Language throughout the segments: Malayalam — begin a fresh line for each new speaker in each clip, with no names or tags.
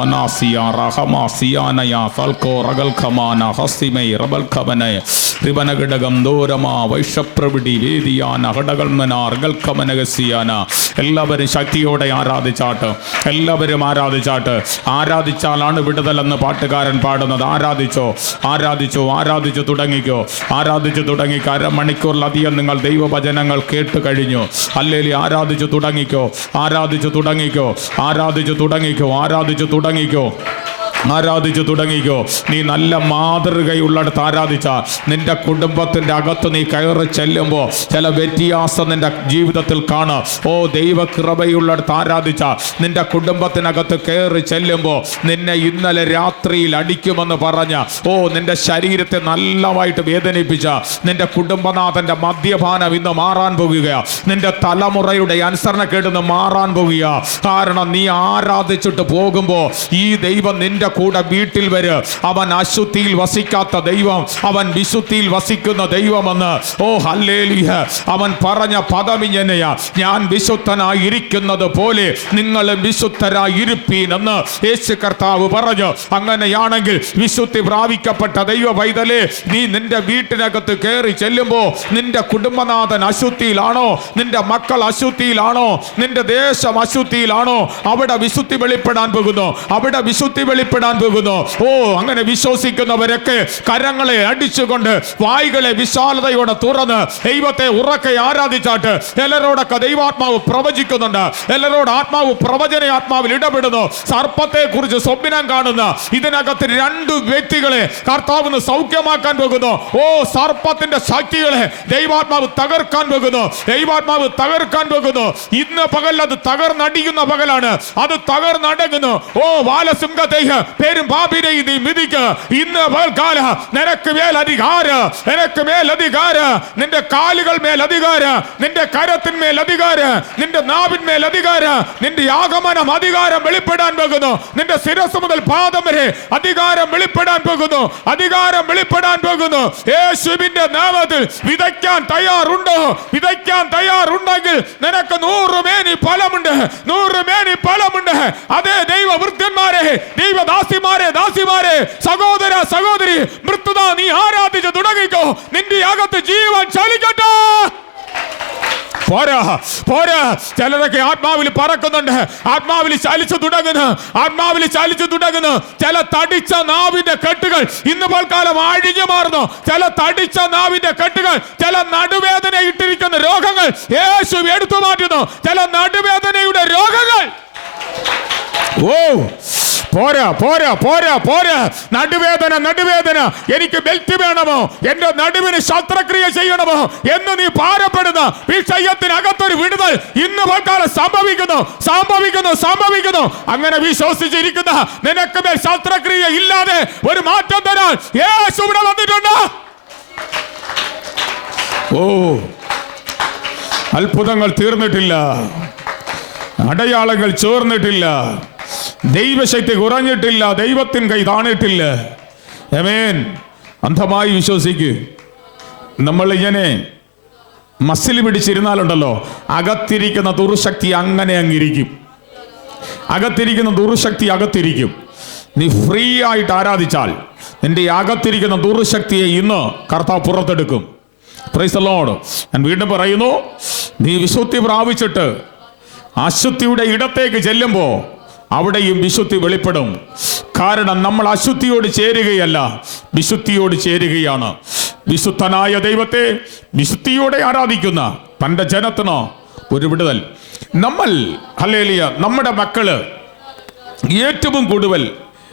മനാസിയ റഹമാസിയാനയ ഫൽക്കോ റഗൽ ഖമാന റബൽ ഖമനയ റിബനഘടകം ദൂരമാ വൈഷപ്രവിടി വേദിയാന ഘടകൽമന റഗൽ എല്ലാവരും ശക്തിയോടെ ആരാധിച്ചാട്ട്. എല്ലാവരും ആരാധിച്ചാട്ട്. ആരാധിച്ചാലാണ് വിടുതലെന്ന് പാട്ടുകാരൻ പാടുന്നത്. ആരാധിച്ചോ? ആരാധിച്ചോ? ആരാധിച്ചു തുടങ്ങിക്കോ? ആരാധിച്ചു തുടങ്ങി അരമണിക്കൂറിലധികം നിങ്ങൾ ദൈവവചനങ്ങൾ കേട്ട് കഴിഞ്ഞു. അല്ലെങ്കിൽ ആരാധിച്ചു തുടങ്ങിക്കോ? ആരാധിച്ചു തുടങ്ങിക്കോ? ആരാധിച്ചു തുടങ്ങിക്കോ? ആരാധിച്ചു തുടങ്ങിക്കോ ആരാധിച്ചു തുടങ്ങിക്കോ. നീ നല്ല മാതൃകയുള്ളിടത്ത് ആരാധിച്ച. നിന്റെ കുടുംബത്തിന്റെ അകത്ത് നീ കയറി ചെല്ലുമ്പോൾ ചില വ്യത്യാസം നിന്റെ ജീവിതത്തിൽ കാണ. ഓ ദൈവകൃപയുള്ളിടത്ത് ആരാധിച്ച. നിന്റെ കുടുംബത്തിനകത്ത് കയറി ചെല്ലുമ്പോൾ നിന്നെ ഇന്നലെ രാത്രിയിൽ അടിക്കുമെന്ന് പറഞ്ഞ ഓ നിന്റെ ശരീരത്തെ നല്ലതായിട്ട് വേദനിപ്പിച്ച. നിന്റെ കുടുംബനാഥന്റെ മദ്യപാനം ഇന്ന് മാറാൻ പോകുക നിന്റെ തലമുറയുടെ അനുസരണക്കേടുന്ന് മാറാൻ പോകുക കാരണം നീ ആരാധിച്ചിട്ട് പോകുമ്പോൾ ഈ ദൈവം നിന്റെ കൂടെ വീട്ടിൽ വര്. അവൻ അശുദ്ധിയിൽ വസിക്കാത്ത ദൈവം അവൻ വിശുദ്ധിയിൽ വസിക്കുന്ന ദൈവമെന്ന്. ഓ ഹല്ലേലിയ. അവൻ പറഞ്ഞ പദം ഇങ്ങനെയാ. ഞാൻ വിശുദ്ധനായിരിക്കുന്നത് പോലെ നിങ്ങൾ വിശുദ്ധരായി ഇരുപ്പീൻ എന്ന് യേശു കർത്താവ് പറഞ്ഞു. അങ്ങനെയാണെങ്കിൽ വിശുദ്ധി പ്രാപിക്കപ്പെട്ട ദൈവ പൈതലേ നീ നിന്റെ വീട്ടിനകത്ത് കയറി ചെല്ലുമ്പോൾ നിന്റെ കുടുംബനാഥൻ അശുദ്ധിയിലാണോ? നിന്റെ മക്കൾ അശുദ്ധിയിലാണോ? നിന്റെ ദേശം അശുദ്ധിയിലാണോ? അവിടെ വിശുദ്ധി വെളിപ്പെടാൻ പോകുന്നു. അവിടെ വിശുദ്ധി വെളിപ്പെടാൻ പോകുന്നു. ഓ അങ്ങനെ വിശ്വസിക്കുന്നവരൊക്കെ കരങ്ങളെ അടിച്ചുകൊണ്ട് വായികളെ വിശാലതയോടെ തുറന്ന് ദൈവത്തെ ഉറക്കെ ആരാധിച്ചാട്ട് എല്ലാരോടൊക്കെ ദൈവാത്മാവ് പ്രവചിക്കുന്നുണ്ട്. എല്ലാരോട് ആത്മാവ് പ്രവചന ആത്മാവിൽ ഇടപെടുന്നു. സർപ്പത്തെ കുറിച്ച് സ്വപ്നം കാണുന്ന ഇതിനകത്ത് രണ്ട് വ്യക്തികളെ കർത്താവിന് സൗഖ്യമാക്കാൻ പോകുന്നു. ഓ സർപ്പത്തിന്റെ ശക്തികളെ ദൈവാത്മാവ് തകർക്കാൻ പോകുന്നു. ദൈവാത്മാവ് തകർക്കാൻ പോകുന്നു. ഇന്ന് പകൽ അത് തകർന്നടിക്കുന്ന പകലാണ്. അത് തകർന്നടങ്ങുന്നു. ഓ ബാലസിംഹത്തേക്ക് പേരും പാപിനെ നീ മിതിക്ക്. ഇന്ന് പകൽക്കാല നിനക്ക് മേൽ അധികാര നിനക്ക് മേൽ അധികാര. നിന്റെ കാലുകൾ മേൽ അധികാര നിന്റെ കരത്തിന്മേൽ അധികാര നിന്റെ നാവിന്മേൽ അധികാര. നിന്റെ ആഗമനം അധികാരം വെളിപ്പെടാൻ പോകുന്നു. നിന്റെ ശിരസ് മുതൽ പാദം വരെ അധികാരം വെളിപ്പെടാൻ പോകുന്നു. അധികാരം വെളിപ്പെടാൻ പോകുന്നു. യേശുവിന്റെ നാമത്തിൽ വിതയ്ക്കാൻ തയ്യാറുണ്ടോ? വിതയ്ക്കാൻ തയ്യാറുണ്ടെങ്കിൽ നിനക്ക് നൂറ് മേനി ഫലമുണ്ട്. നൂറ് മേനി ഫലമുണ്ട്. അതേ ദൈവ വൃത്യന്മാരെ ദൈവദാസിമാരെ ദാസിമാരെ ദാസിമാരെ സഹോദര സഹോദരി മൃത്തുത നീ ആരാധിച്ച് തുടങ്ങിക്കോ. നിന്റെ അകത്ത് ജീവൻ ചലിക്കട്ടെ. പോരാ പോരാ. ചിലരൊക്കെ ആത്മാവിൽ പറക്കുന്നുണ്ട്. ആത്മാവിൽ ചലിച്ചു തുടങ്ങുന്നു. ആത്മാവിൽ ചലിച്ചു തുടങ്ങുന്നു. ചില തടിച്ച നാവിന്റെ കെട്ടുകൾ ഇന്ന് പോൽക്കാലം അഴിഞ്ഞു മാറുന്നു. ചില തടിച്ച നാവിന്റെ കെട്ടുകൾ ചില നടുവേദന ഇട്ടിരിക്കുന്ന രോഗങ്ങൾ യേശു എടുത്തു മാറ്റുന്നു. ചില നടുവേദനയുടെ രോഗങ്ങൾ. ഓ പോരാ പോരാ പോരാ പോരാ. നടുവേദന നടുവേദന. എനിക്ക് ബെൽറ്റ് വേണമോ? എന്റെ നടുവിന് ശസ്ത്രക്രിയ ചെയ്യണമോ? എന്ന് നീ ഭാരപ്പെടുന്ന വിഷയത്തിനകത്തൊരു വിടുതൽ ഇന്ന് പോൽക്കാലം സംഭവിക്കുന്നു സംഭവിക്കുന്നു സംഭവിക്കുന്നു. അങ്ങനെ വിശ്വസിച്ചിരിക്കുന്ന നിനക്ക് മേൽ ശസ്ത്രക്രിയ ഇല്ലാതെ ഒരു മാറ്റം തരാൻ യേശു ഇവിടെ വന്നിട്ടുണ്ട്. ഓ അത്ഭുതങ്ങൾ തീർന്നിട്ടില്ല. അടയാളങ്ങൾ ചേർന്നിട്ടില്ല. ദൈവശക്തി കുറഞ്ഞിട്ടില്ല ദൈവത്തിൻ കൈ താണിട്ടില്ല. എമേൻ അന്ധമായി വിശ്വസിക്ക്. നമ്മൾ ഇങ്ങനെ മസിൽ പിടിച്ചിരുന്നാലുണ്ടല്ലോ അകത്തിരിക്കുന്ന ദുർശക്തി അങ്ങനെ അങ്ങിരിക്കും. അകത്തിരിക്കുന്ന ദുർശക്തി അകത്തിരിക്കും. നീ ഫ്രീ ആയിട്ട് ആരാധിച്ചാൽ നിന്റെ അകത്തിരിക്കുന്ന ദുർശക്തിയെ ഇന്ന് കർത്താവ് പുറത്തെടുക്കും. പ്രൈസ് ലോഡ് ഞാൻ വീണ്ടും പറയുന്നു നീ വിശുദ്ധി പ്രാപിച്ചിട്ട് അശുദ്ധിയുടെ ഇടത്തേക്ക് ചെല്ലുമ്പോൾ അവിടെയും വിശുദ്ധി വെളിപ്പെടും. കാരണം നമ്മൾ അശുദ്ധിയോട് ചേരുകയല്ല വിശുദ്ധിയോട് ചേരുകയാണ്. വിശുദ്ധനായ ദൈവത്തെ വിശുദ്ധിയോടെ ആരാധിക്കുന്ന തന്റെ ജനത്തിന് ഒരു വിടുതൽ. നമ്മൾ അല്ലേലിയ നമ്മുടെ മക്കൾ ഏറ്റവും കൂടുതൽ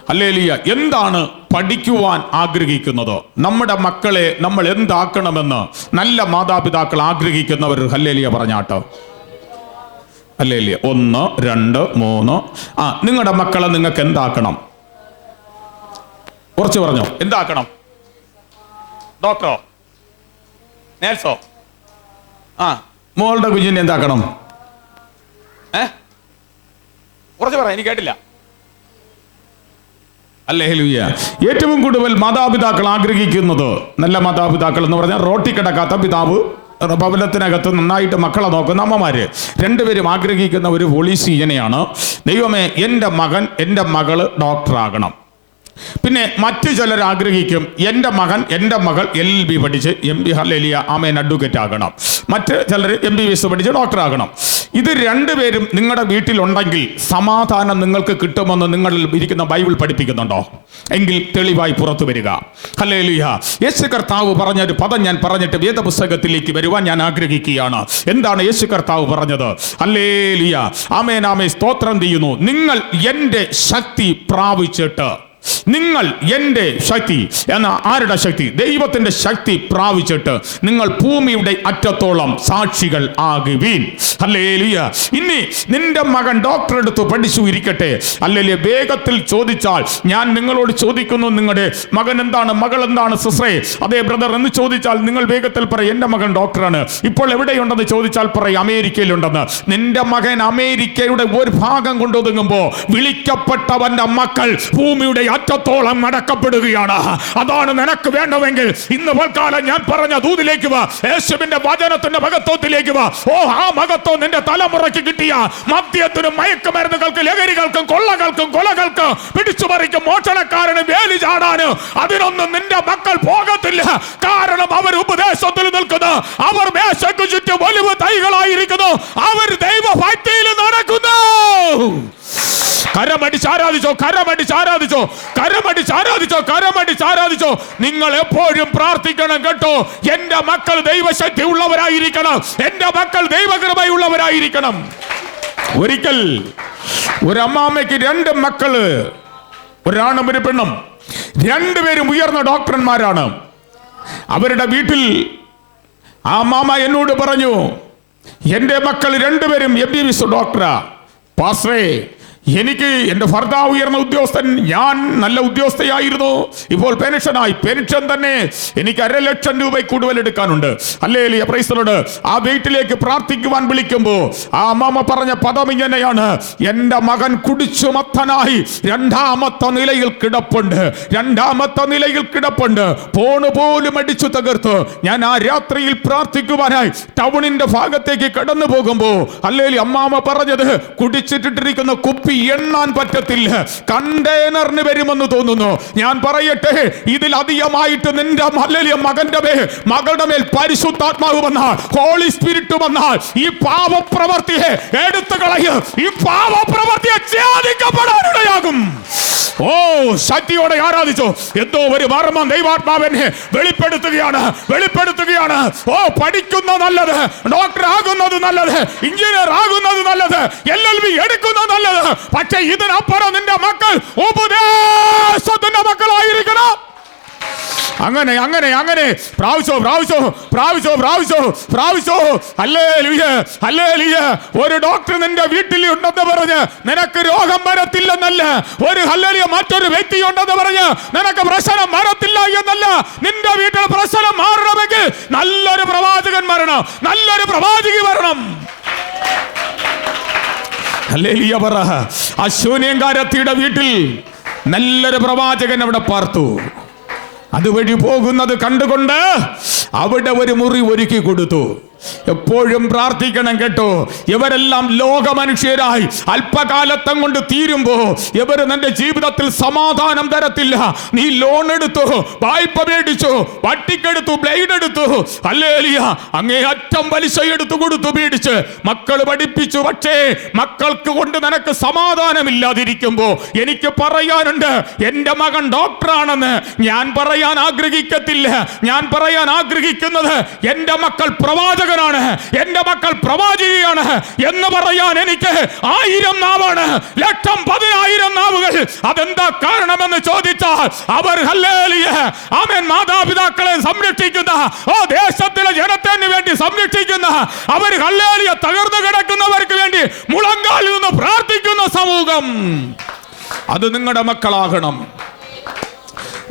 അല്ലേലിയ എന്താണ് പഠിക്കുവാൻ ആഗ്രഹിക്കുന്നത്? നമ്മുടെ മക്കളെ നമ്മൾ എന്താക്കണമെന്ന് നല്ല മാതാപിതാക്കൾ ആഗ്രഹിക്കുന്നവർ ഹല്ലേലിയ പറഞ്ഞാട്ടോ. അല്ലേലിയ ഒന്ന് രണ്ട് മൂന്ന്. ആ നിങ്ങളുടെ മക്കളെ നിങ്ങൾക്ക് എന്താക്കണം? കുറച്ച് പറഞ്ഞോ. എന്താക്കണം? ഡോക്ടറോ? നേഴ്സോ? ആ മോളുടെ കുഞ്ഞിനെ എന്താക്കണം? ഏ? കുറച്ച് പറ എനിക്ക് കേട്ടില്ല. അല്ലേലുയ്യ ഏറ്റവും കൂടുതൽ മാതാപിതാക്കൾ ആഗ്രഹിക്കുന്നത് നല്ല മാതാപിതാക്കൾ എന്ന് പറഞ്ഞാൽ റോട്ടി കിടക്കാത്ത പിതാവ് ഭവനത്തിനകത്ത് നന്നായിട്ട് മക്കളെ നോക്കുന്ന അമ്മമാർ രണ്ടുപേരും ആഗ്രഹിക്കുന്ന ഒരു പോളിസി ഇങ്ങനെയാണ്. ദൈവമേ എന്റെ മകൻ എന്റെ മകൾ ഡോക്ടറാകണം. പിന്നെ മറ്റു ചിലർ ആഗ്രഹിക്കും എന്റെ മകൻ എന്റെ മകൾ എൽ ബി പഠിച്ച് എം ബി ഹലിയ ആമേൻ അഡ്വക്കേറ്റ് ആകണം. മറ്റ് ചിലർ എം ബി ബി എസ് പഠിച്ച് ഡോക്ടർ ആകണം. ഇത് രണ്ടുപേരും നിങ്ങളുടെ വീട്ടിലുണ്ടെങ്കിൽ സമാധാനം നിങ്ങൾക്ക് കിട്ടുമെന്ന് നിങ്ങളിൽ ഇരിക്കുന്ന ബൈബിൾ പഠിപ്പിക്കുന്നുണ്ടോ? എങ്കിൽ തെളിവായി പുറത്തു വരിക. ഹലേലിയ യേശു കർത്താവ് പറഞ്ഞ ഒരു പദം ഞാൻ പറഞ്ഞിട്ട് വേദപുസ്തകത്തിലേക്ക് വരുവാൻ ഞാൻ ആഗ്രഹിക്കുകയാണ്. എന്താണ് യേശു കർത്താവ് പറഞ്ഞത്? ഹല്ലേലിയ. ആമേൻ ആമേ സ്തോത്രം ചെയ്യുന്നു. നിങ്ങൾ എന്റെ ശക്തി പ്രാപിച്ചിട്ട് നിങ്ങൾ എന്റെ ശക്തി എന്ന ആരുടെ ശക്തി? ദൈവത്തിന്റെ ശക്തി പ്രാപിച്ചിട്ട് നിങ്ങൾ ഭൂമിയുടെ അറ്റത്തോളം സാക്ഷികൾ ആകുവീൻ. അല്ലേലിയ ഇനി നിന്റെ മകൻ ഡോക്ടർ എടുത്ത് പഠിച്ചു ഇരിക്കട്ടെ. അല്ലെ വേഗത്തിൽ ചോദിച്ചാൽ ഞാൻ നിങ്ങളോട് ചോദിക്കുന്നു നിങ്ങളുടെ മകൻ എന്താണ് മകൾ എന്താണ് സിസ്രേ അതേ ബ്രദർ എന്ന് ചോദിച്ചാൽ നിങ്ങൾ വേഗത്തിൽ പറയും എന്റെ മകൻ ഡോക്ടറാണ് ഇപ്പോൾ എവിടെയുണ്ടെന്ന് ചോദിച്ചാൽ പറയും അമേരിക്കയിലുണ്ടെന്ന്. നിന്റെ മകൻ അമേരിക്കയുടെ ഒരു ഭാഗം കൊണ്ടൊതുങ്ങുമ്പോൾ വിളിക്കപ്പെട്ടവന്റെ മക്കൾ ഭൂമിയുടെ അറ്റത്തോളം അടക്കപ്പെടുകയാണ്. അതാണ് നിനക്ക് വേണ്ടതെങ്കിൽ ഇന്ന് പൽക്കാലം ഞാൻ പറഞ്ഞ ദൂതിലേക്ക് വാ. യേശുവിന്റെ വചനത്തിന്റെ മഹത്വത്തിലേക്ക് വാ. ഓ ആ മഹത്വം നിന്റെ തലമുറയ്ക്ക് കിട്ടിയ മദ്യത്തിനും മയക്കുമരുന്നുകൾക്ക് ലഹരികൾക്കും കൊള്ളകൾക്കും കൊലകൾക്കും പിടിച്ചുപറിക്കും മോഷണക്കാരന് വേലി ചാടാന് അതിനൊന്നും നിന്റെ മക്കൾ പോകത്തില്ല. കാരണം അവർ ഉപദേശത്തിൽ നിൽക്കുന്നു. അവർ മേശയ്ക്ക് ചുറ്റും ഒലിവ് തൈകളായിരിക്കുന്നു. അവർ ദൈവഭക്തിയിൽ നടക്കുന്നു കരമടിച്ച് ആരാധിച്ചോ കരമടിച്ച് ആരാധിച്ചോ കരമടിച്ച് ആരാധിച്ചോ കരമടിച്ച് ആരാധിച്ചോ. നിങ്ങൾ എപ്പോഴും പ്രാർത്ഥിക്കണം കേട്ടോ. എന്റെ മക്കൾ ദൈവശക്തി ഉള്ളവരായിരിക്കണം. എന്റെ മക്കൾ ദൈവകൃപയുള്ളവരായിരിക്കണം. ഒരിക്കൽ ഒരു അമ്മാമ്മയ്ക്ക് രണ്ട് മക്കൾ ഒരാണും ഒരു പെണ്ണും. രണ്ടുപേരും ഉയർന്ന ഡോക്ടർമാരാണ്. അവരുടെ വീട്ടിൽ ആ മാമ എന്നോട് പറഞ്ഞു എന്റെ മക്കൾ രണ്ടുപേരും എം ബി ബി ഡോക്ടറാ. പാസ്രേ എനിക്ക് എന്റെ ഭർത്താവ് ഉയർന്ന ഉദ്യോഗസ്ഥൻ ഞാൻ നല്ല ഉദ്യോഗസ്ഥയായിരുന്നു. ഇപ്പോൾ പെൻഷനായി. പെൻഷൻ തന്നെ എനിക്ക് അര ലക്ഷം രൂപ കൂടുതൽ എടുക്കാനുണ്ട്. അല്ലേ പ്രൈസലോട് ആ വീട്ടിലേക്ക് പ്രാർത്ഥിക്കുവാൻ വിളിക്കുമ്പോൾ ആ അമ്മമ്മ പറഞ്ഞ പദം ഇങ്ങനെയാണ്. എന്റെ മകൻ കുടിച്ചു മത്തനായി രണ്ടാമത്തെ നിലയിൽ കിടപ്പുണ്ട്. രണ്ടാമത്തെ നിലയിൽ കിടപ്പുണ്ട്. ഫോണ് പോലും അടിച്ചു തകർത്തു. ഞാൻ ആ രാത്രിയിൽ പ്രാർത്ഥിക്കുവാനായി ടൗണിന്റെ ഭാഗത്തേക്ക് കടന്നു പോകുമ്പോൾ അല്ലേ അമ്മാമ പറഞ്ഞത് കുടിച്ചിട്ടിട്ടിരിക്കുന്ന കുപ്പി എണ്ണാൻ പറ്റത്തില്ല. കണ്ടെയ്നറിന് വരുമെന്ന് തോന്നുന്നു. ഞാൻ പറയട്ടെ ഇതിൽ അധികമായിട്ട് നിന്റെ മല്ലലിയ മകന്റെ മേൽ മകളുടെ മേൽ പരിശുദ്ധാത്മാവ് വന്നാൽ ഹോളി സ്പിരിറ്റ് വന്നാൽ ഈ പാവപ്രവർത്തിയെ എടുത്തു കളയ. ഈ പാവപ്രവർത്തിയെ ഓ ശക്തിയോടെ ആരാധിച്ചോ? എന്തോ ഒരു മർമ്മം ദൈവാത്മാവെന്നെ വെളിപ്പെടുത്തുകയാണ് വെളിപ്പെടുത്തുകയാണ്. ഓ പഠിക്കുന്ന നല്ലത് ഡോക്ടർ ആകുന്നത് നല്ലത് എഞ്ചിനീയർ ആകുന്നത് നല്ലത് എൽ എൽ ബി എടുക്കുന്നത് നല്ലത് പക്ഷെ ഇതിനപ്പുറം നിന്റെ മക്കൾ ഉപദേശത്തിന്റെ മക്കളായിരിക്കണം. അങ്ങനെ അങ്ങനെ അങ്ങനെ. പ്രാവശ്യോ പ്രാവശ്യോ പ്രാവശ്യോ പ്രാവശ്യോ പ്രാവശ്യോ. അല്ലേ ലിയ അല്ലേ ലിയ ഒരു ഡോക്ടർ നിന്റെ വീട്ടിൽ ഉണ്ടെന്ന് പറഞ്ഞ് നിനക്ക് രോഗം വരത്തില്ലെന്നല്ല. ഒരു ഹല്ലേലിയ മറ്റൊരു വ്യക്തി ഉണ്ടെന്ന് പറഞ്ഞ് നിനക്ക് പ്രശ്നം വരത്തില്ല എന്നല്ല. നിന്റെ വീട്ടിൽ പ്രശ്നം മാറണമെങ്കിൽ നല്ലൊരു പ്രവാചകൻ വരണം. നല്ലൊരു പ്രവാചകി വരണം. ആ ശൂന്യങ്കാരത്തിയുടെ വീട്ടിൽ നല്ലൊരു പ്രവാചകൻ അവിടെ പാർത്തു. അതുവഴി പോകുന്നത് കണ്ടുകൊണ്ട് അവിടെ ഒരു മുറി ഒരുക്കി കൊടുത്തു. എപ്പോഴും പ്രാർത്ഥിക്കണം കേട്ടോ. ഇവരെല്ലാം ലോക മനുഷ്യരായി അല്പകാലത്തം കൊണ്ട് തീരുമ്പോ ഇവർ നിന്റെ ജീവിതത്തിൽ സമാധാനം തരത്തില്ല. നീ ലോൺ എടുത്തു വായ്പ മേടിച്ചു വട്ടിക്കെടുത്തു ബ്ലേഡ് എടുത്തു. അല്ലേലിയ അങ്ങേ അറ്റം പലിശ എടുത്തു കൊടുത്തു മേടിച്ച് മക്കൾ പഠിപ്പിച്ചു. പക്ഷേ മക്കൾക്ക് കൊണ്ട് നിനക്ക് സമാധാനമില്ലാതിരിക്കുമ്പോ എനിക്ക് പറയാനുണ്ട് എന്റെ മകൻ ഡോക്ടറാണെന്ന് ഞാൻ പറയാൻ ആഗ്രഹിക്കത്തില്ല. ഞാൻ പറയാൻ ആഗ്രഹിക്കുന്നത് എന്റെ മക്കൾ പ്രവാചകനാണ്. എന്റെ മക്കൾ പ്രവാചകയാണ് എന്ന് പറയാൻ എനിക്ക് ആയിരം നാവാണ്. ലക്ഷം പതിനായിരം നാവുകൾ. അതെന്താ കാരണമെന്ന് ചോദിച്ചാൽ അവർ ആമേൻ. മാതാപിതാക്കളെ സംരക്ഷിക്കുന്ന ഓ ദേശത്തിലെ ജനത്തിന് വേണ്ടി സംരക്ഷിക്കുന്ന അവർ ഹല്ലേലൂയ തകർന്നു കിടക്കുന്നവർക്ക് വേണ്ടി മുളങ്കാലിൽ നിന്ന് പ്രാർത്ഥിക്കുന്ന സമൂഹം. അത് നിങ്ങളുടെ മക്കളാകണം.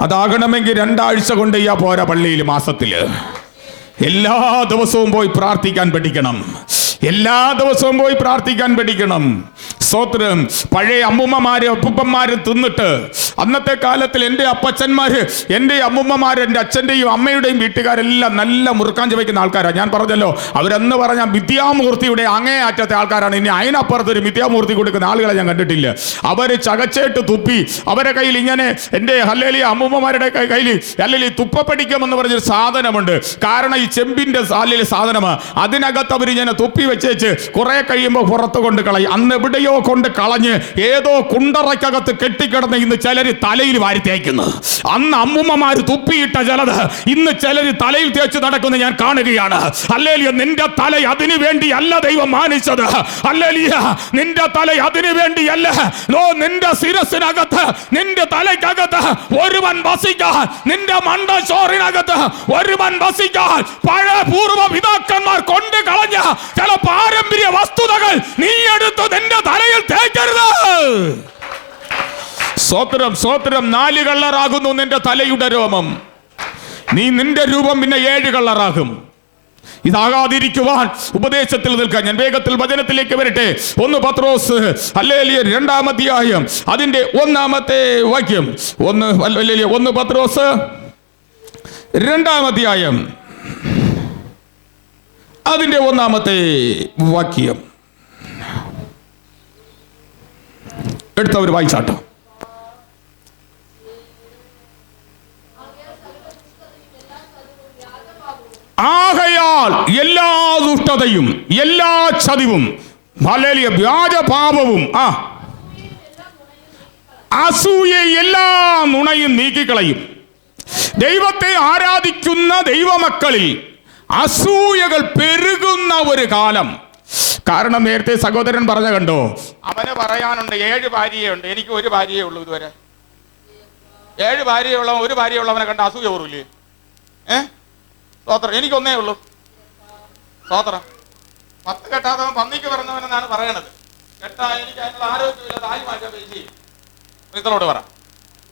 അതാകണമെങ്കിൽ രണ്ടാഴ്ച കൊണ്ട് ചെയ്യാ പോരാ പള്ളിയിൽ മാസത്തിൽ. എല്ലാ ദിവസവും പോയി പ്രാർത്ഥിക്കാൻ പഠിക്കണം. എല്ലാ ദിവസവും പോയി പ്രാർത്ഥിക്കാൻ പഠിക്കണം. സ്തോത്രം പഴയ അമ്മുമ്മമാര് അപ്പൂപ്പന്മാര് തിന്നിട്ട് അന്നത്തെ കാലത്തിൽ എന്റെ അപ്പച്ചന്മാര് എന്റെ അമ്മുമ്മമാർ എന്റെ അച്ഛന്റെയും അമ്മയുടെയും വീട്ടുകാരെല്ലാം നല്ല മുറുക്കാൻ ചവയ്ക്കുന്ന ആൾക്കാരാണ് ഞാൻ പറഞ്ഞല്ലോ അവരെന്ന് പറഞ്ഞ വിദ്യാമൂർത്തിയുടെ അങ്ങേ അറ്റത്തെ ആൾക്കാരാണ്. ഇനി അതിനപ്പുറത്ത് ഒരു വിദ്യാമൂർത്തി കൊടുക്കുന്ന ആളുകളെ ഞാൻ കണ്ടിട്ടില്ല. അവർ ചകച്ചേട്ട് തുപ്പി അവരെ കയ്യിൽ ഇങ്ങനെ എന്റെ ഹല്ലേലി അമ്മുമ്മമാരുടെ കയ്യിൽ അല്ലെങ്കിൽ തുപ്പപ്പടിക്കുമെന്ന് പറഞ്ഞൊരു സാധനമുണ്ട്. കാരണം ഈ ചെമ്പിന്റെ അല്ലെങ്കിൽ സാധനമാണ് അതിനകത്ത് അവർ ഇങ്ങനെ തുപ്പി വെച്ചേച്ച് കുറേ കഴിയുമ്പോൾ പുറത്ത് കൊണ്ട് കളയും. അന്ന് എവിടെയോ കൊണ്ട് കളഞ്ഞ് ഏതോ കുണ്ടറയ്ക്കകത്ത് കെട്ടിക്കിടന്ന് ഇന്ന് ചിലർ തലയിൽ വാരി തേക്കുന്നു. അന്ന് അമ്മുമ്മമാർ തുപ്പിയിട്ട ചിലത് ഇന്ന് ചിലർ തലയിൽ തേച്ച് നടക്കുന്ന ഞാൻ കാണുകയാണ്. അല്ലേലിയ നിന്റെ തല അതിനു വേണ്ടി അല്ല ദൈവം മാനിച്ചത്. അല്ലേലിയ നിന്റെ തല അതിനു വേണ്ടിയല്ല. ലോ നിന്റെ ശിരസിനകത്ത് നിന്റെ തലയ്ക്കകത്ത് ഒരുവൻ വസിക്കാൻ നിന്റെ മണ്ട ചോറിനകത്ത് ഒരുവൻ വസിക്കാൻ പഴയ പൂർവ പിതാക്കന്മാർ കൊണ്ട് കളഞ്ഞ ചില പാരമ്പര്യ വസ്തുതകൾ നീ എടുത്ത് നിന്റെ തലയിൽ തേക്കരുത്. സ്വത്രം സ്വത്രം നാല് കള്ളറാകുന്നു നിന്റെ തലയുടെ രോമം. നീ നിന്റെ രൂപം പിന്നെ ഏഴ് കള്ളറാകും. ഇതാകാതിരിക്കുവാൻ ഉപദേശത്തിൽ നിൽക്കാൻ. ഞാൻ വേഗത്തിൽ വചനത്തിലേക്ക് വരട്ടെ. ഒന്ന് പത്രോസ് അല്ലേലിയ രണ്ടാമധ്യായം അതിന്റെ ഒന്നാമത്തെ വാക്യം. ഒന്ന് അല്ലേലിയ ഒന്ന് പത്രോസ് രണ്ടാമധ്യായം അതിന്റെ ഒന്നാമത്തെ വാക്യം. എടുത്തവർ വായിച്ചാട്ടോ. ആകയാൽ എല്ലാ ദുഷ്ടതയും എല്ലാ ചതിവും വലിയ വ്യാജപാപവും ആ അസൂയ എല്ലാ നുണയും നീക്കിക്കളയും. ദൈവത്തെ ആരാധിക്കുന്ന ദൈവമക്കളിൽ അസൂയകൾ പെരുകുന്ന ഒരു കാലം. കാരണം നേരത്തെ സഹോദരൻ പറഞ്ഞ കണ്ടോ? അവന് പറയാനുണ്ട് ഏഴ് ഭാര്യയുണ്ട്. എനിക്ക് ഒരു ഭാര്യയേ ഉള്ളൂ ഇതുവരെ. ഏഴ് ഭാര്യയുള്ള ഒരു ഭാര്യയുള്ളവനെ കണ്ട അസൂയ ഓറില്ലേ ഏ? സ്തോത്രം. എനിക്കൊന്നേ ഉള്ളൂ. സ്തോത്രം. പത്ത് കെട്ടാത്തവൻ പന്നിക്ക് പറഞ്ഞവനെന്നാണ് പറയണത്. കെട്ടാ എനിക്ക് അതിനുള്ള ആരോഗ്യമില്ല. തായി മാറ്റാൻ നിങ്ങളോട് പറ.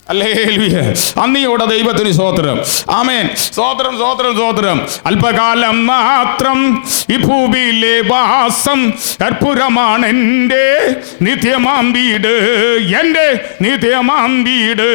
അന്നിയോടെ ദൈവത്തിന് സ്തോത്രം. ആമേൻ. സ്തോത്രം സ്തോത്രം സ്തോത്രം. അല്പകാലം മാത്രം ഈ ഭൂമിയിലെ വാസം കർപ്പുരമാണ് എന്റെ നിത്യമാം വീട്. എന്റെ നിത്യമാം വീട്.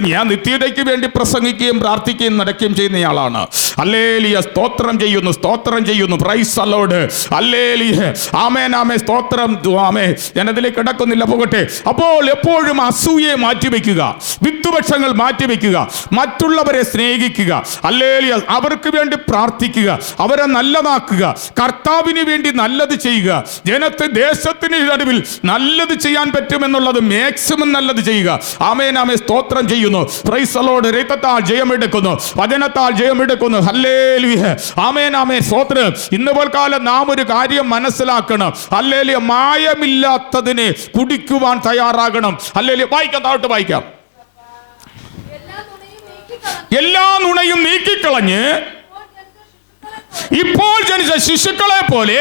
ഞാൻ നിത്യതയ്ക്ക് വേണ്ടി പ്രസംഗിക്കുകയും പ്രാർത്ഥിക്കുകയും നടക്കുകയും ചെയ്യുന്നയാളാണ്. അല്ലേലിയ. സ്തോത്രം ചെയ്യുന്നു സ്തോത്രം ചെയ്യുന്നു. പ്രൈസ് അല്ലോട് അല്ലേലിയ. ആമേൻ ആമേ സ്തോത്രം. ആമേ ഞാൻ അതിലേക്ക് കിടക്കുന്നില്ല പോകട്ടെ. അപ്പോൾ എപ്പോഴും അസൂയെ മാറ്റിവെക്കുക. വിത്തുപക്ഷങ്ങൾ മാറ്റിവെക്കുക മറ്റുള്ളവരെ സ്നേഹിക്കുക അല്ലേലിയ അവർക്ക് വേണ്ടി പ്രാർത്ഥിക്കുക അവരെ നല്ലതാക്കുക കർത്താവിന് വേണ്ടി നല്ലത് ചെയ്യുക ജനത്തെ ദേശത്തിന് നടുവിൽ നല്ലത് ചെയ്യാൻ പറ്റുമെന്നുള്ളത് മാക്സിമം നല്ലത് ചെയ്യുക. ആമേനാമേ സ്തോത്രം ചെയ്യുന്നു. പ്രൈസലോട് രക്തത്താൽ ജയമെടുക്കുന്നു. വചനത്താൽ ജയമെടുക്കുന്നു. ഹല്ലേലൂയ. ആമേൻ ആമേൻ. സ്തോത്രം. ഇന്ന് പോൽക്കാലം നാം ഒരു കാര്യം മനസ്സിലാക്കണം. അല്ലേലിയ മായമില്ലാത്തതിനെ കുടിക്കുവാൻ തയ്യാറാകണം. അല്ലേലിയ വായിക്കാം താഴോട്ട് വായിക്കാം.
എല്ലാ നുണയും നീക്കിക്കളഞ്ഞ്
ഇപ്പോൾ ജനിച്ച ശിശുക്കളെ പോലെ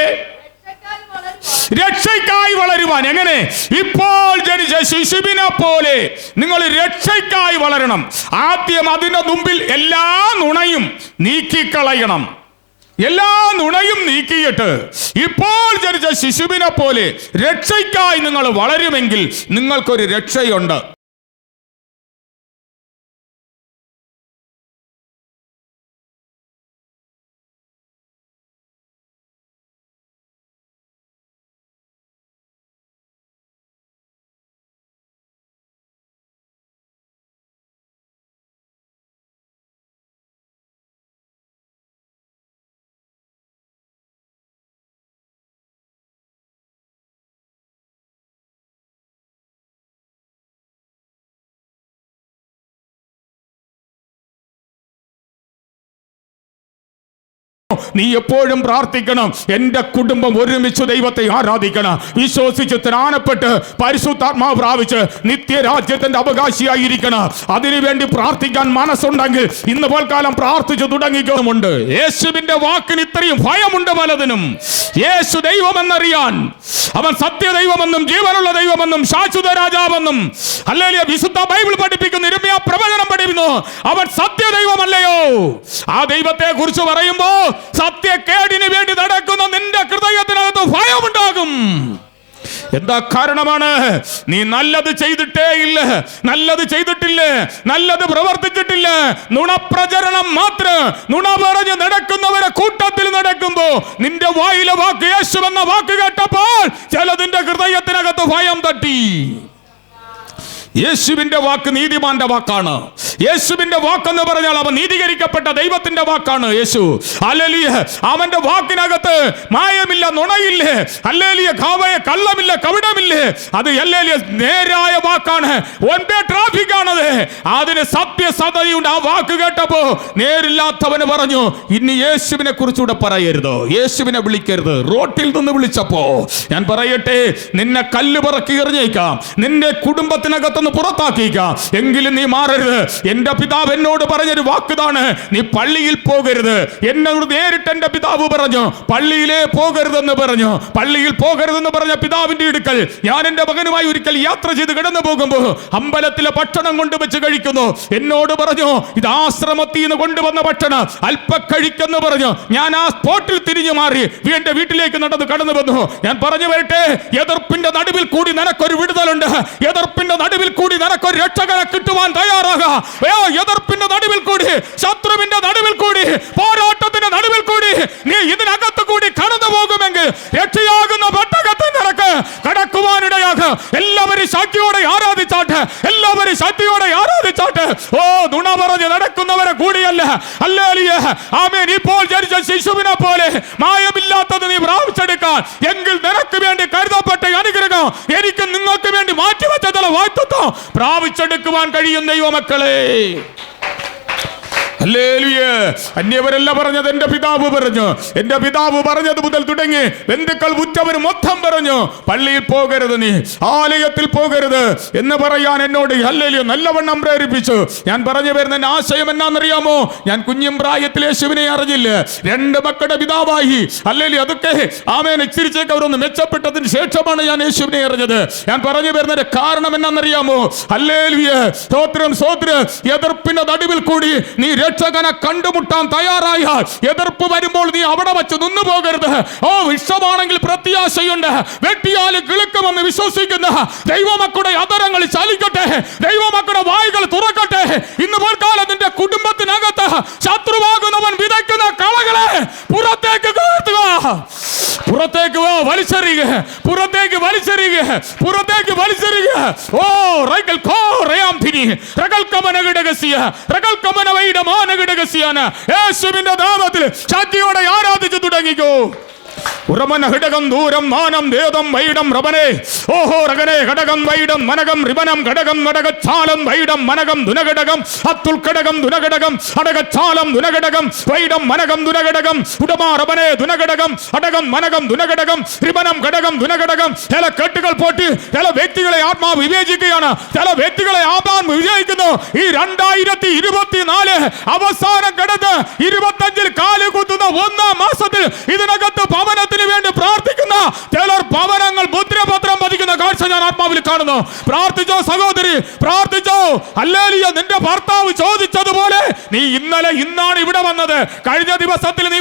രക്ഷയ്ക്കായി വളരുവാൻ എങ്ങനെ? ഇപ്പോൾ ജനിച്ച ശിശുവിനെ പോലെ നിങ്ങൾ രക്ഷയ്ക്കായി വളരണം. ആദ്യം അതിന്റെ മുമ്പിൽ എല്ലാ നുണയും നീക്കിക്കളയണം. എല്ലാ നുണയും നീക്കിയിട്ട് ഇപ്പോൾ ജനിച്ച ശിശുവിനെ പോലെ രക്ഷയ്ക്കായി നിങ്ങൾ വളരുമെങ്കിൽ നിങ്ങൾക്കൊരു രക്ഷയുണ്ട്. നീ എപ്പോഴും പ്രാർത്ഥിക്കണം. എന്റെ കുടുംബം ഒരുമിച്ച് ദൈവത്തെ ആരാധിക്കണം. വിശ്വസിച്ച് ത്രാണപ്പെട്ട് പരിശുദ്ധാത്മാവ് പ്രാപിച്ച് നിത്യരാജ്യത്തിന്റെ അവകാശിയായിരിക്കണം. അതിനുവേണ്ടി പ്രാർത്ഥിക്കാൻ മനസ്സുണ്ടെങ്കിൽ ഇന്ന് പോൽക്കാലം പ്രാർത്ഥിച്ചു തുടങ്ങിക്കുന്നുമുണ്ട് യേശുവിന്റെ വാക്കിന് ഇത്രയും ഭയമുണ്ട് പലതിനും. യേശു ദൈവമെന്നറിയാൻ. അവൻ സത്യദൈവമെന്നും ജീവനുള്ള ദൈവമെന്നും ശാശ്വത രാജാവെന്നും അല്ലെങ്കിൽ വിശുദ്ധ ബൈബിൾ പഠിപ്പിക്കുന്ന. ഇരമ്യ പ്രവചനം പഠിപ്പിക്കുന്നു. അവൻ സത്യദൈവമല്ലയോ? ആ ദൈവത്തെ കുറിച്ച് പറയുമ്പോ സത്യക്കേടിന് വേണ്ടി നടക്കുന്ന നിന്റെ ഹൃദയത്തിനകത്ത് ഭയമുണ്ടാകും. എന്താ കാരണമാണ്? നീ നല്ലത് ചെയ്തിട്ടേ ഇല്ല. നല്ലത് ചെയ്തിട്ടില്ല. നല്ലത് പ്രവർത്തിച്ചിട്ടില്ല. നുണപ്രചരണം മാത്രം. നുണ പറഞ്ഞ് നടക്കുന്നവരെ കൂട്ടത്തിൽ നടക്കുമ്പോ നിന്റെ വായിലെ വാക്ക് യേശു എന്ന വാക്ക് കേട്ടപ്പോൾ ചിലതിന്റെ ഹൃദയത്തിനകത്ത് ഭയം തട്ടി. യേശുവിന്റെ വാക്ക് നീതിമാന്റെ വാക്കാണ്. യേശുവിന്റെ വാക്കെന്ന് പറഞ്ഞാൽ അവൻ നീതീകരിക്കപ്പെട്ട ദൈവത്തിന്റെ വാക്കാണ് യേശു. അല്ലേലിയ അവന്റെ വാക്കിനകത്ത് മായമില്ല നുണയില്ല. അല്ലേലിയ കാവയെ കള്ളമില്ല കവിടമില്ല. അത് അല്ലേലിയ നേരായ വാക്കാണ്. ഒൻപേ ട്രാഫിക് ആണത് അതിന് സത്യസതയുണ്ട് ആ വാക്ക് കേട്ടപ്പോ നേരില്ലാത്തവന് പറഞ്ഞു ഇനി യേശുവിനെ കുറിച്ചുകൂടെ പറയരുത്. യേശുവിനെ വിളിക്കരുത്. റോട്ടിൽ നിന്ന് വിളിച്ചപ്പോ ഞാൻ പറയട്ടെ നിന്നെ കല്ല് പറക്കി എറിഞ്ഞേക്കാം. നിന്റെ കുടുംബത്തിനകത്തുനിന്ന് പുറത്താക്കിയേക്കാം. എങ്കിലും നീ മാറരുത്. എന്റെ പിതാവ് എന്നോട് പറഞ്ഞൊരു വാക്കുതാണ് നീ പള്ളിയിൽ പോകരുത്. എന്നോട് നേരിട്ട് എന്റെ പിതാവ് പറഞ്ഞു പള്ളിയിലേ പോകരുതെന്ന് പറഞ്ഞു. പള്ളിയിൽ പോകരുതെന്ന് പറഞ്ഞ പിതാവിന്റെ ഇടുക്കൽ ഞാൻ എന്റെ മകനുമായി ഒരിക്കൽ യാത്ര ചെയ്ത് കിടന്നു പോകുമ്പോൾ അമ്പലത്തിലെ ഭക്ഷണം കൊണ്ട് വെച്ച് കഴിക്കുന്നു. എന്നോട് പറഞ്ഞു ഇത് ആശ്രമത്തിൽ നിന്ന് കൊണ്ടുവന്ന ഭക്ഷണം അല്പ കഴിക്കെന്ന് പറഞ്ഞു. ഞാൻ ആ സ്പോട്ടിൽ തിരിഞ്ഞു മാറി എന്റെ വീട്ടിലേക്ക് നടന്ന് കടന്നു വന്നു. ഞാൻ പറഞ്ഞു വരട്ടെ എതിർപ്പിന്റെ നടുവിൽ കൂടി നിനക്കൊരു വിടുതലുണ്ട്. എതിർപ്പിന്റെ നടുവിൽ കൂടി നിനക്കൊരു രക്ഷകനെ കിട്ടുവാൻ തയ്യാറാകാം. എതിർപ്പിന്റെ നടുവിൽ കൂടി ശത്രുവിന്റെ നടുവിൽ കൂടി പോരാട്ടത്തിന്റെ നടുവിൽ കൂടി നീ ഇതിനകത്ത് കൂടി കടന്നു പോകുമെങ്കിൽ രക്ഷയാകുന്ന പെട്ടകത്ത് നിനക്ക് കടക്കുവാനിടയാകും എല്ലാവരും ശക്തിയോടെ ആരാധിച്ചാട്ട് എല്ലാവരും ശക്തിയോടെ ആരാധിച്ചാട്ട്. ഓ നുണ പറഞ്ഞ് നടക്കുന്നവരെ കൂടിയല്ല. അല്ലേ ആമേൻ. ഇപ്പോൾ ജനിച്ച ശിശുവിനെ പോലെ മായമില്ലാത്തത് നീ പ്രാപിച്ചെടുക്കാൻ എങ്കിൽ നിനക്ക് വേണ്ടി കരുതപ്പെട്ട അനുഗ്രഹം എനിക്ക് നിങ്ങൾക്ക് വേണ്ടി മാറ്റിവെച്ച ചില വായ്പത്വം പ്രാപിച്ചെടുക്കുവാൻ കഴിയും ദൈവമക്കളെ ഹല്ലേലൂയ. അന്യവരല്ല പറഞ്ഞത് എന്റെ പിതാവ് പറഞ്ഞു. എന്റെ പിതാവ് പറഞ്ഞത് മുതൽ തുടങ്ങി ബന്ധുക്കൾ ഉറ്റവർ മൊത്തം പറഞ്ഞു. പള്ളിയിൽ പോകരുത് നീ ആലയത്തിൽ പോകരുത് എന്ന് പറയാൻ എന്നോട് ഹല്ലേലൂയ നല്ലവണ്ണം പ്രേരിപ്പിച്ചു. ഞാൻ പറഞ്ഞു വരുന്ന ആശയം എന്നാണെന്നറിയാമോ ഞാൻ കുഞ്ഞും പ്രായത്തിൽ യേശുവിനെ അറിഞ്ഞില്ല. രണ്ട് മക്കളുടെ പിതാവായി. അല്ലെങ്കിൽ അതൊക്കെ ആമേൻ. ഇച്ചിരിച്ചേക്ക് അവരൊന്ന് മെച്ചപ്പെട്ടതിന് ശേഷമാണ് ഞാൻ യേശുവിനെ അറിഞ്ഞത്. ഞാൻ പറഞ്ഞു വരുന്നതിന്റെ കാരണം എന്നാണെന്നറിയാമോ അല്ലേലിയ സ്തോത്രം സ്തോത്രം. എതിർപ്പിന്റെ നടുവിൽ കൂടി നീ രക്ഷകനെ കണ്ടുമുട്ടാൻ തയ്യാറായാൽ എതിർപ്പ് വരുമ്പോൾ നീ അവിടെ വെച്ച് നിന്നു പോകരുത്. ഓ വിഷമാണെങ്കിൽ പ്രത്യാശയുണ്ട്. വെട്ടിയാൽ കിളുക്കുമെന്ന് വിശ്വസിക്കുന്ന. ദൈവമക്കളുടെ അതരങ്ങൾ ചലിക്കട്ടെ. ദൈവമക്കളുടെ വായികൾ തുറക്കട്ടെ. ഇന്ന് പോൽക്കാലം നിന്റെ കുടുംബത്തിനകത്ത് ശത്രുവാകുന്നവൻ വലിച്ചെറിയുക പുറത്തേക്ക് വലിച്ചെറിയുക പുറത്തേക്ക് വലിച്ചെറിയുക ഓ റൈകൽ കോ റയാം തിരി റകൽ കമന ഗടഗസിയ റകൽ കമന വൈഡ മാന ഗടഗസിയാന യേശുവിന്റെ നാമത്തിൽ ശക്തിയോടെ ആരാധിച്ചു തുടങ്ങിക്കോ ഉറമന ഹിടകം ദൂരം മാനം വേദം വൈഡം റബനെ ഓഹോ റകനെ ഘടകം വൈഡം മനകം റിബനം ഘടകം നടകച്ചാലം വൈഡം മനകം ദുനഘടകം അത്തുൽ ഘടകം ദുനഘടകം അടകച്ചാലം ദുനഘടകം വൈഡം മനകം ദുനഘടകം ഉടമാ റബനെ ദുനഘടകം അടകം മനകം ദുനഘടകം റിബനം ഘടകം ദുനഘടകം ചില കെട്ടുകൾ പോട്ടി ചില വ്യക്തികളെ ആത്മാവ് വിവേചിക്കുകയാണ് ചില വ്യക്തികളെ ആത്മാവ് വിജയിക്കുന്നു ഈ രണ്ടായിരത്തി ഇരുപത്തിനാല് അവസാനം കിടന്ന് ഇരുപത്തഞ്ചിൽ കാല് കുത്തുന്ന ഒന്നാം മാസത്തിൽ ഇതിനകത്ത് ഭവനത്തിന് വേണ്ടി പ്രാർത്ഥിക്കുന്ന ചിലർ ഭവനങ്ങൾ മുദ്രപത്രം പതിക്കുന്ന കാഴ്ച ഞാൻ ആത്മാവിൽ കാണുന്നു. പ്രാർത്ഥിച്ചോ സഹോദരി പ്രാർത്ഥിച്ചോ. അല്ലേലിയ നിന്റെ ഭർത്താവ് ചോദിച്ചതുപോലെ നീ ഇന്നലെ ഇന്നാണ് ഇവിടെ വന്നത്. കഴിഞ്ഞ ദിവസത്തിൽ നീ